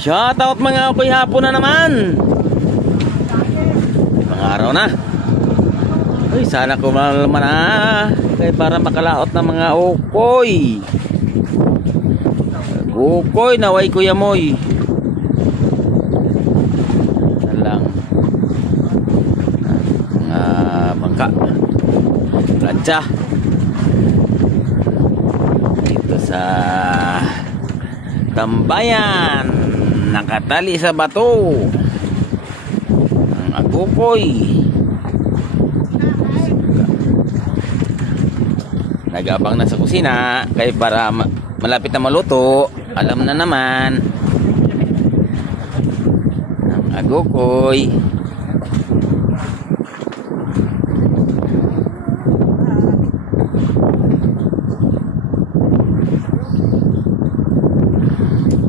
Shoutout mga apoy, hapon na naman. Mga araw na. Uy, sana kumalma na kaya para makalaot ng mga ukoy. Ukoy, naway Kuya Moy. Lang mga bangka, plancha dito sa tambayan, nakatali sa bato ang agukoy. Nag-abang na sa kusina kaya para malapit na maluto. Alam na naman ang agukoy.